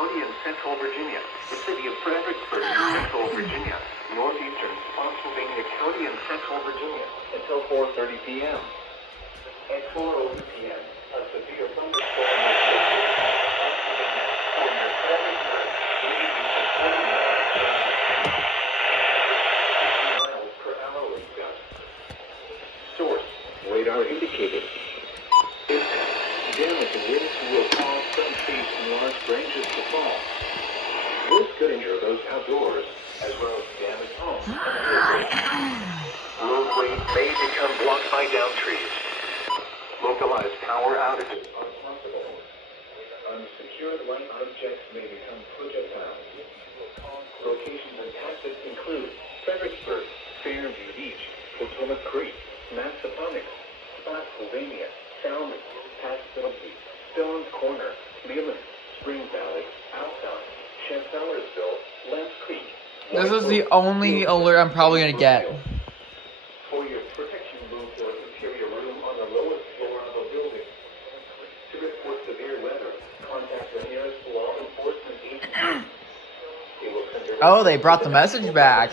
County in central Virginia, the city of Fredericksburg in central Virginia, northeastern Spotsylvania County in central Virginia, until 4:30 p.m. At 4:02 p.m., a severe thunderstorm was detected in Spotsylvania, near Fredericksburg, leading to 40 miles per hour wind gusts. Source: radar indicated. Damage and winds will cause some trees and large branches to fall. This could injure those outdoors, as well as damage homes and vehicles. Roadways may become blocked by downed trees. Localized power outages are possible. Unsecured light objects may become projectiles. Locations and tactics include Fredericksburg, Fairview Beach, Potomac Creek, Massaponax, Spotsylvania, Salmon, Passability, Stone's Corner, Leland, Spring Valley, Altown, Chancellorsville, Lance Creek. This is the only alert I'm probably going to get. For your protection, move to a superior room on the lowest floor of a building. To report severe weather, contact the nearest law enforcement agency. Oh, they brought the message back.